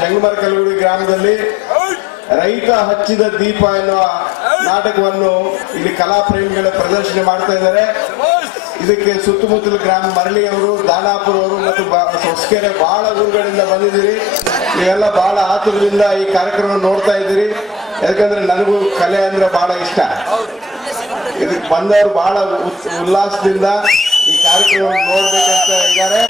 ಜಂಗಮರ ಕಲಗುಡಿ ಗ್ರಾಮದಲ್ಲಿ ರೈತ ಹಚ್ಚಿದ ದೀಪ ಎನ್ನುವ ನಾಟಕವನ್ನು ಇಲ್ಲಿ ಕಲಾ ಪ್ರೇಮಿಗಳ ಪ್ರದರ್ಶನ ಮಾಡ್ತಾ ಇದ್ದಾರೆ. ಇದಕ್ಕೆ ಸುತ್ತಮುತ್ತಲ ಗ್ರಾಮ ಮರಳಿ ಅವರು, ದಾನಾಪುರ ಅವರು ಮತ್ತು ಹೊಸಕೆರೆ ಬಹಳ ಊರುಗಳಿಂದ ಬಂದಿದ್ದೀರಿ. ನೀವೆಲ್ಲ ಬಹಳ ಆತುರದಿಂದ ಈ ಕಾರ್ಯಕ್ರಮ ನೋಡ್ತಾ ಇದ್ದೀರಿ. ಯಾಕಂದ್ರೆ ನನಗೂ ಕಲೆ ಅಂದ್ರೆ ಬಹಳ ಇಷ್ಟ. ಇದಕ್ಕೆ ಬಂದವರು ಬಹಳ ಉಲ್ಲಾಸದಿಂದ ಈ ಕಾರ್ಯಕ್ರಮ ನೋಡ್ಬೇಕಂತ ಇದ್ದಾರೆ.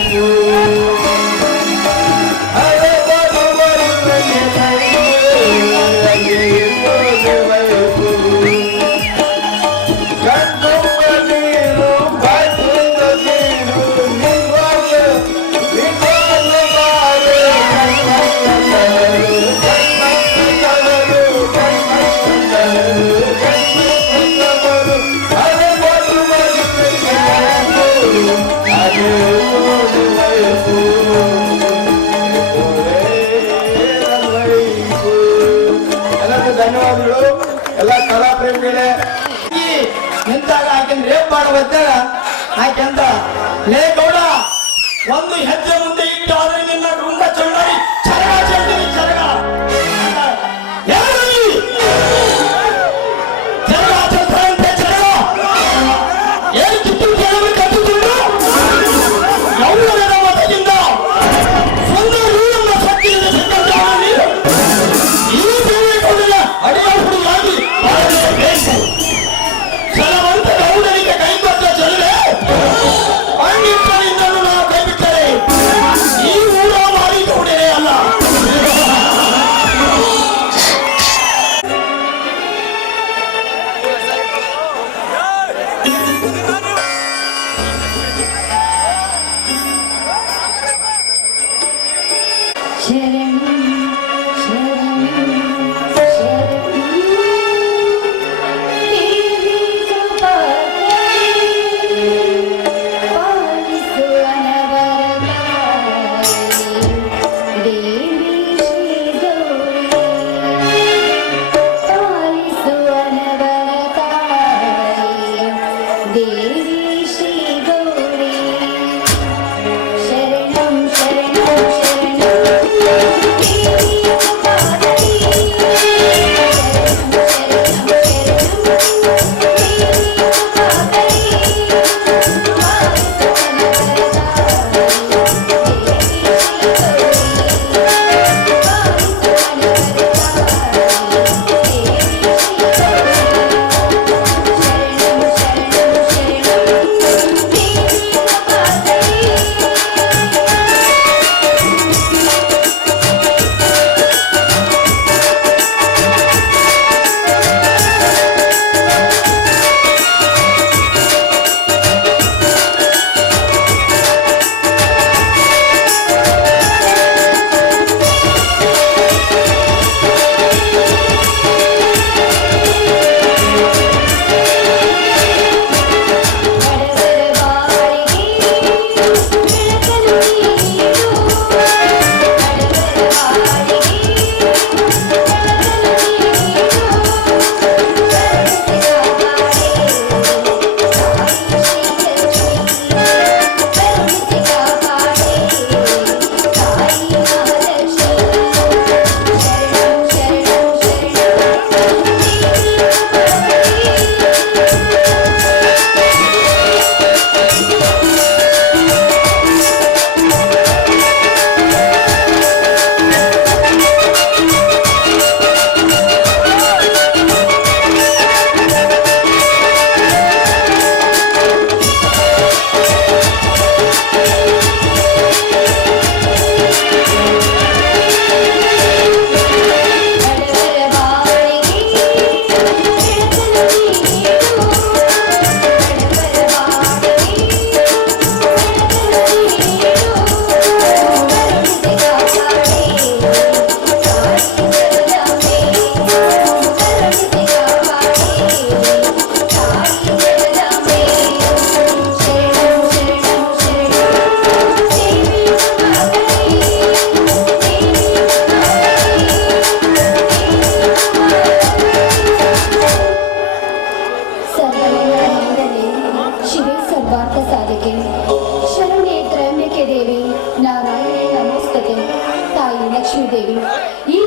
ರೇಪ್ ಅಂತ ಲೇ ಗೌಡ ಒಂದು ಹೆಜ್ಜೆ ಮುಂದೆ ಸಾಧಿಕೆ ಶರಣೆ ತ್ರೈಂಬಿಕೆ ದೇವಿ ನಾರಾಯಣಿ ನಮಸ್ತೆ ತಾಯಿ ಲಕ್ಷ್ಮೀ ದೇವಿ ಈ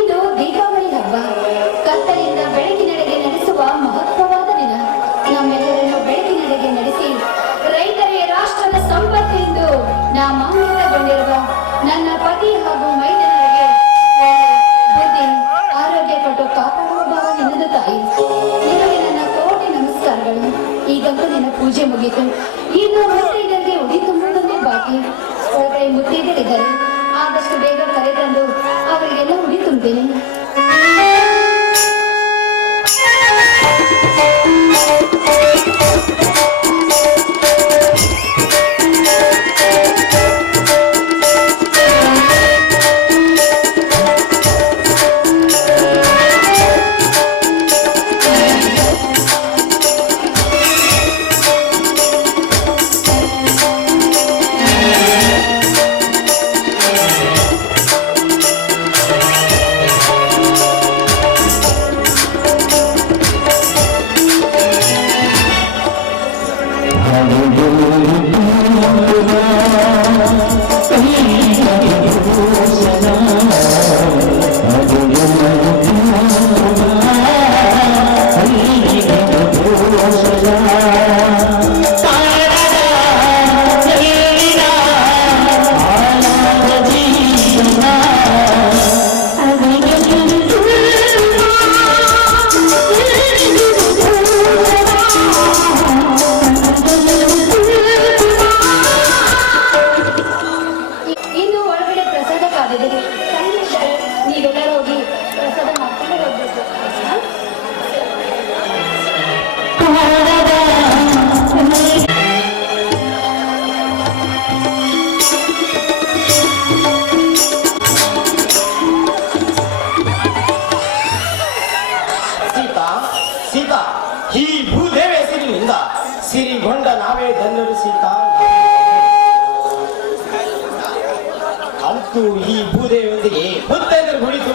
ಈಗಂತೂ ನಿನ್ನ ಪೂಜೆ ಮುಗಿತು. ಇನ್ನು ಮುತ್ತೈದರಿಗೆ ಉಡಿ ತುಂಬುವುದನ್ನೇ ಬಾಕಿ ಒಳಗಡೆ ಮುತ್ತೈದರಿದ್ದಾರೆ ಆದಷ್ಟು ಬೇಗ ಕರೆ ತಂದು ಅವರಿಗೆಲ್ಲ ಉಡಿ ತುಂಬ್ತೇನೆ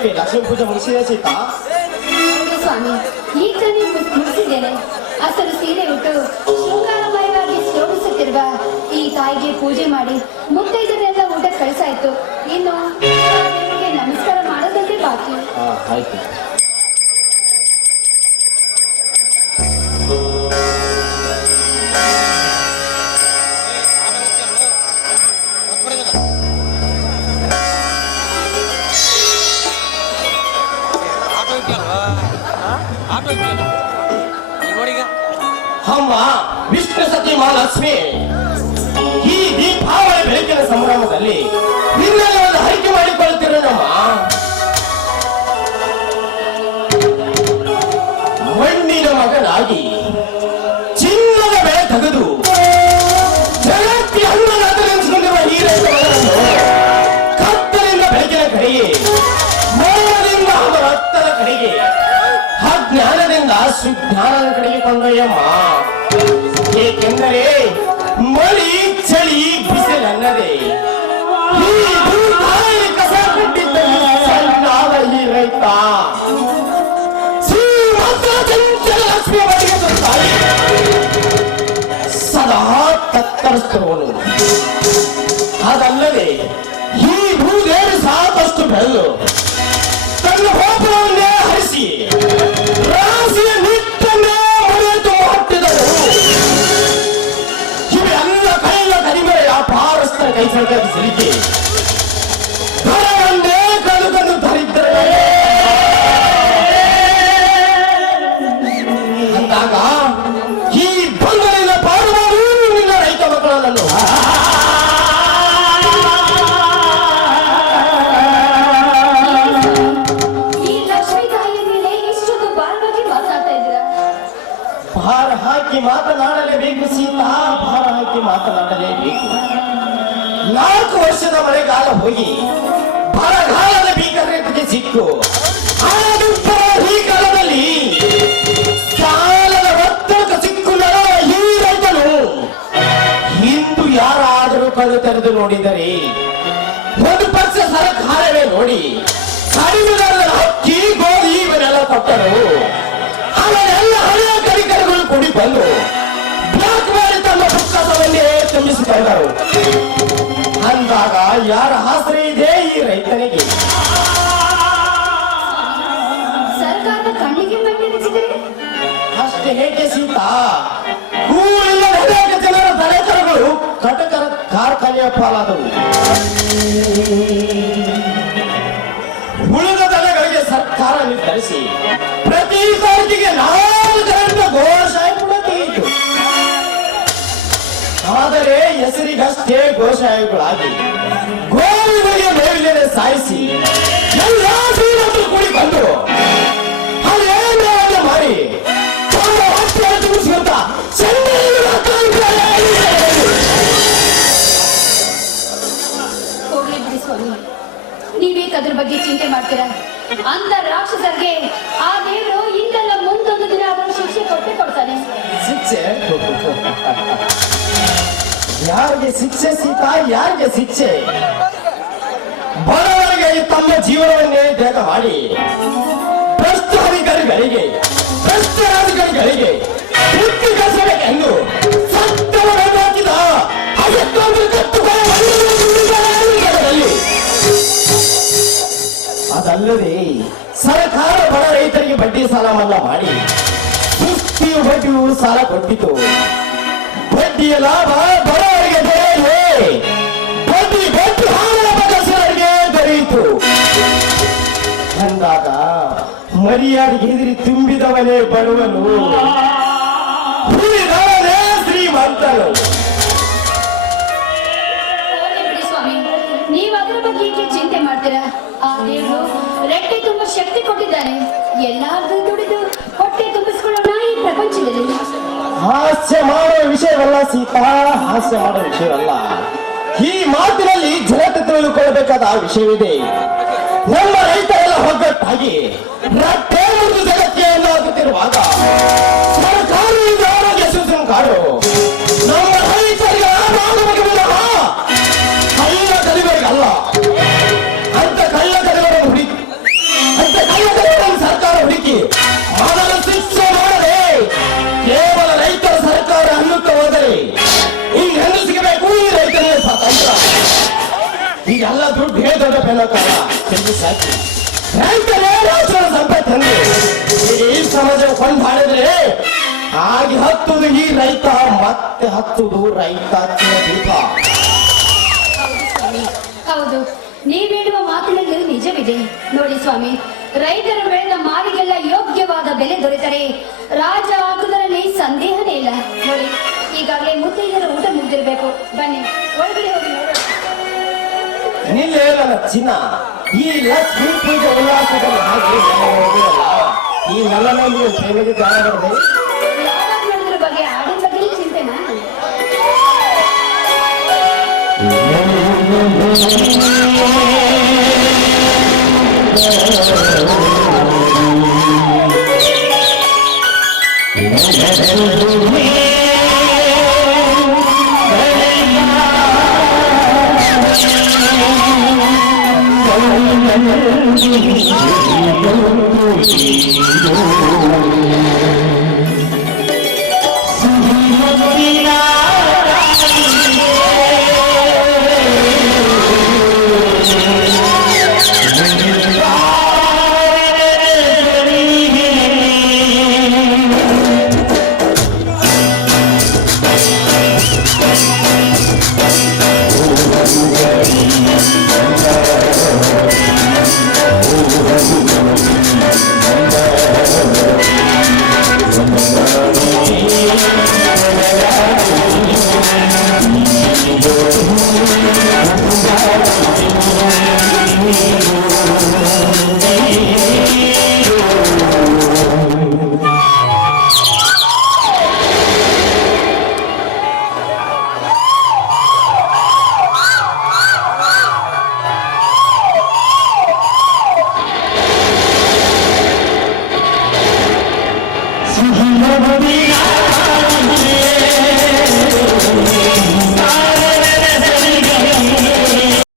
ಮುತ್ತೈದರ ಗುಡಿ 표정으로 ಲಕ್ಷ್ಮೀ ಪೂಜೆ ಮುಗಿಸಿದೆ ಸೀತಾ ಹೌದು ಸ್ವಾಮಿ ಈಗ ನೀವು ಮುಗ್- ಮುಗಿಸಿದ್ದೇನೆ ಅಸಲು ಸೀರೆ ಉಟ್ಟು ಶೃಂಗಾರಮಯವಾಗಿ ಶೋಭಿಸುತ್ತಿರುವ ಈ ತಾಯಿಗೆ ಪೂಜೆ ಮಾಡಿ ಮುತ್ತೈದರೆಲ್ಲ ಊಟ ಕಳಿಸಾಯ್ತು ಇನ್ನು ನಮಸ್ಕಾರ ಮಾಡೋದಂತೆ ಬಾಕಿ ಆಯ್ತು ಅಮ್ಮ ವಿಷ್ಣು ಸತಿ ಮಹಾಲಕ್ಷ್ಮಿ. ಈ ದೀಪಾವಳಿ ಬೆಳಕಿನ ಸಂಭ್ರಮದಲ್ಲಿ ನಿನ್ನಲ್ಲಿ ಒಂದು ಹರಕೆ ಮಾಡಿಕೊಳ್ಳುತ್ತಿರೋಣಮ್ಮ ಮಣ್ಣಿನ ಮಗನಾಗಿ ಸುಜ್ಞಾನದ ಕಡೆಗೆ ಕೊಂಡೊಯ್ಯಮ್ಮ ಏಕೆಂದರೆ ಮಳಿ ಚಳಿ ಬಿಸಿಲನ್ನದೆ. ಕಸ ಬಿಟ್ಟಿದ್ದ ಸಣ್ಣಾದ ಈ ರೈತ. ಸದಾ ತತ್ತರಿಸುವನು ಹಾಕಿ ಮಾತನಾಡಲೇಬೇಕು ಸೀತಾ. ಭಾರ ಹಾಕಿ ಮಾತನಾಡಲೇಬೇಕು. ನಾಲ್ಕು ವರ್ಷದ ಮಳೆಗಾಲ ಹೋಗಿ, ಬರಗಾಲದ ಭೀಕರತೆಗೆ ಸಿಕ್ಕು. ಈ ಕಾಲದಲ್ಲಿ ಸಾಲದ ಒತ್ತಡಕ್ಕೆ ಸಿಕ್ಕು ನಡೆವ ಈ ಇಂದು ಯಾರಾದರೂ ಕಣ್ಣು ತೆರೆದು ನೋಡಿದರೆ, ಒಂದು ಪಕ್ಷ ಸರ್ಕಾರವೇ ನೋಡಿ ಕಡಿಮೆ ಅಕ್ಕಿ ಗೋಧಿ ಇವರೆಲ್ಲ ಕೊಟ್ಟರು. ಬಂದರು ಅಂದಾಗ ಯಾರ ಆಸರೆ ಇದೆ ಈ ರೈತನಿಗೆ? ಅಷ್ಟೇ ಹೇಗೆ ಸೀತಾ? ಜನರ ತಲೆಕರಗಳು ಕಟಕರ ಕಾರ್ಖಾನೆಯ ಪಾಲಾದವು. ಉಳಿದ ತಲೆಗಳಿಗೆ ಸರ್ಕಾರ ನಿರ್ಧರಿಸಿ ಪ್ರತಿ ಸಾರಿಗೆ ನಾವು ಘೋಷ ಆದರೆ ಹೆಸರಿಗಷ್ಟೇ ಘೋಷಾಯುಗಳಾಗಿ ಗೋವಿಗಳಿಗೆ ಮೇಲಿನ ಸಾಯಿಸಿ ಶಿಕ್ಷೆ. ಬಡವರಿಗೆ ತಮ್ಮ ಜೀವನವನ್ನೇ ತ್ಯಾಗ ಮಾಡಿ. ಭ್ರಷ್ಟ ಅಧಿಕಾರಿಗಳಿಗೆ, ಭ್ರಷ್ಟ ರಾಜಕಾರಿಗಳಿಗೆ ಕತ್ತುಗಳ ಮನೆಯಲ್ಲಿ ಅದಲ್ಲದೆ ಸರ್ಕಾರ ಬಡ ರೈತರಿಗೆ ಬಡ್ಡಿ ಸಾಲ ಮನ್ನಾ ಮಾಡಿ. ಸುಸ್ತಿಯು ಬಡ್ಡಿಯು ಸಾಲ ಕೊಟ್ಟಿತು. ಬಡ್ಡಿಯ ಲಾಭ ಬಡವರಿಗೆ ದೊರೆಯದೆ ಮರ್ಯಾದೆಗೆ ಹೆದರಿ ತುಂಬಿದವನೇ ಬಡವನು. ಉಳಿದವನೇ ಶ್ರೀಮಂತನು. ಸ್ವಾಮಿ. ನೀವು ಅದರ ಬಗ್ಗೆ ಏಕೆ ಚಿಂತೆ ಮಾಡ್ತೀರಾ? ಆ ದೇವರು ರೆಟ್ಟೆ ತುಂಬಾ ಶಕ್ತಿ ಕೊಟ್ಟಿದ್ದಾನೆ ಎಲ್ಲಾರ್ದು ದುಡಿದು ಹೊಟ್ಟೆ ತುಂಬಿಸ್ಕೊಳ್ಳೋಣ ಈ ಪ್ರಪಂಚದಲ್ಲಿ. ಹಾಸ್ಯ ಮಾಡುವ ವಿಷಯವಲ್ಲ ಸೀತಾ ಹಾಸ್ಯ ಮಾಡೋ ವಿಷಯವಲ್ಲ. ಈ ಮಾತಿನಲ್ಲಿ ಜನತೆ ತಿಳಿದುಕೊಳ್ಳಬೇಕಾದ ವಿಷಯವಿದೆ. ನಮ್ಮ ರೈತರೆಲ್ಲ ಒಗ್ಗಟ್ಟಾಗಿ ರಟ್ಟೆ ಒಂದು ಆಗುತ್ತಿರುವಾಗ ಬೆನ್ನಕಾಲ ಚೆಂದು ಸಾಕಿ. ರೈತರೇ, ರಾಷ್ಟ್ರದ ಸಂಪತ್ತಂದು ಈ ಸಮಾಜ ಕೊಂದು ಹಾಡಿದ್ರೆ ಆಗಿ ಹತ್ತುದು ಈ ರೈತ, ಮತ್ತೆ ಹತ್ತುದು ರೈತ ದೀಪ. ಹೌದು, ನೀವ್ ಹೇಳುವ ಮಾತಿನಲ್ಲಿ ನಿಜವಿದೆ. ನೋಡಿ ಸ್ವಾಮಿ, ರೈತರು ಬೆಳೆದ ಮಾರಿಗೆಲ್ಲ ಯೋಗ್ಯವಾದ ಬೆಲೆ ದೊರೆತರೆ. ರಾಜ ಆಗುವುದರಲ್ಲಿ ನಿಲ್ಲೇ ನನ್ನ ಚಿನ್ನ. ಈ ಲಕ್ಷ್ಮೀ ಪೂಜೆ ಉಲ್ಲಾಸದಲ್ಲಿ ಈ ನಲ್ಲನಲ್ಲಿ ಸೇವೆಗೆ ಚಿಂತೆನಾ